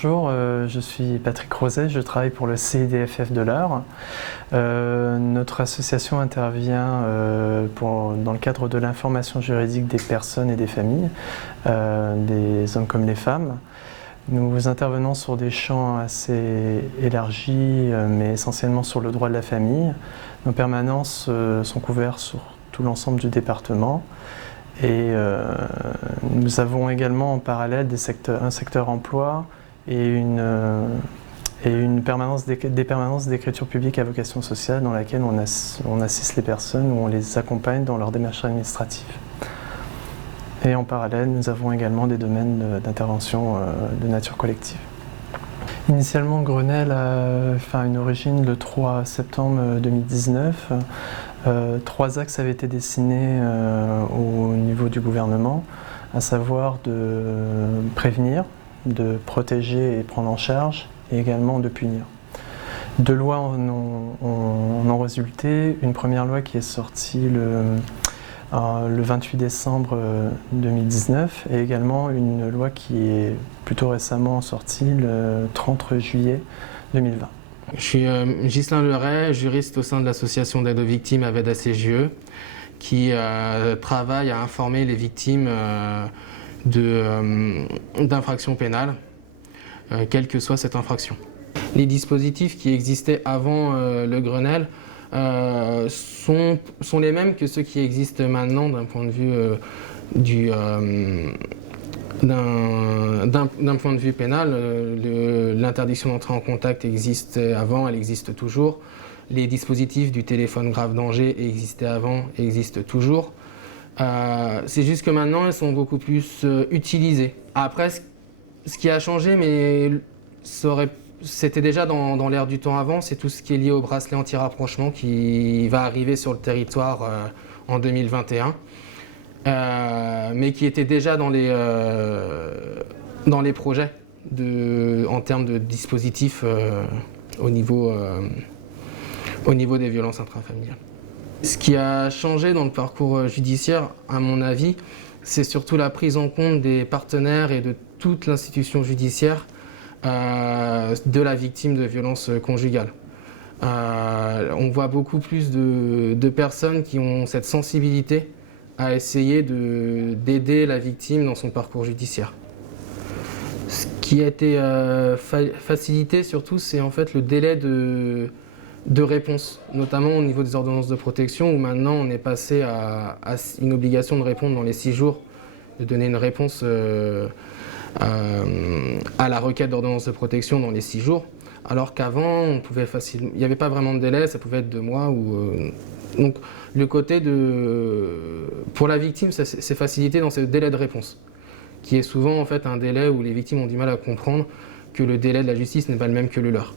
Bonjour, je suis Patrick Roset, je travaille pour le CIDFF de l'Eure. Notre association intervient dans le cadre de l'information juridique des personnes et des familles, des hommes comme les femmes. Nous intervenons sur des champs assez élargis, mais essentiellement sur le droit de la famille. Nos permanences sont couvertes sur tout l'ensemble du département. Et nous avons également en parallèle un secteur emploi et des permanences d'écriture publique à vocation sociale dans laquelle on assiste les personnes ou on les accompagne dans leurs démarches administratives. Et en parallèle, nous avons également des domaines d'intervention de nature collective. Initialement, Grenelle a une origine le 3 septembre 2019. 3 axes avaient été dessinés au niveau du gouvernement, à savoir de prévenir, de protéger et prendre en charge, et également de punir. 2 lois en ont résulté. Une première loi qui est sortie le 28 décembre 2019 et également une loi qui est plutôt récemment sortie le 30 juillet 2020. Je suis Ghislain Leray, juriste au sein de l'association d'aide aux victimes AVED ACJE qui travaille à informer les victimes d'infractions pénales, quelle que soit cette infraction. Les dispositifs qui existaient avant le Grenelle sont les mêmes que ceux qui existent maintenant d'un point de vue d'un point de vue pénal. L'interdiction d'entrer en contact existait avant, elle existe toujours. Les dispositifs du téléphone grave danger existaient avant et existent toujours. C'est juste que maintenant, elles sont beaucoup plus utilisées. Après, ce qui a changé, mais c'était déjà dans l'air du temps avant, c'est tout ce qui est lié au bracelet anti-rapprochement qui va arriver sur le territoire en 2021. Mais qui était déjà dans les projets en termes de dispositifs au niveau des violences intrafamiliales. Ce qui a changé dans le parcours judiciaire, à mon avis, c'est surtout la prise en compte des partenaires et de toute l'institution judiciaire de la victime de violences conjugales. On voit beaucoup plus de personnes qui ont cette sensibilité à essayer d'aider la victime dans son parcours judiciaire. Ce qui a été facilité surtout, c'est en fait le délai de réponse, notamment au niveau des ordonnances de protection, où maintenant on est passé à une obligation de répondre dans les 6 jours, de donner une réponse à la requête d'ordonnance de protection dans les 6 jours, alors qu'avant, il n'y avait pas vraiment de délai, ça pouvait être 2 mois donc le côté pour la victime, c'est facilité dans ce délai de réponse, qui est souvent en fait un délai où les victimes ont du mal à comprendre que le délai de la justice n'est pas le même que le leur.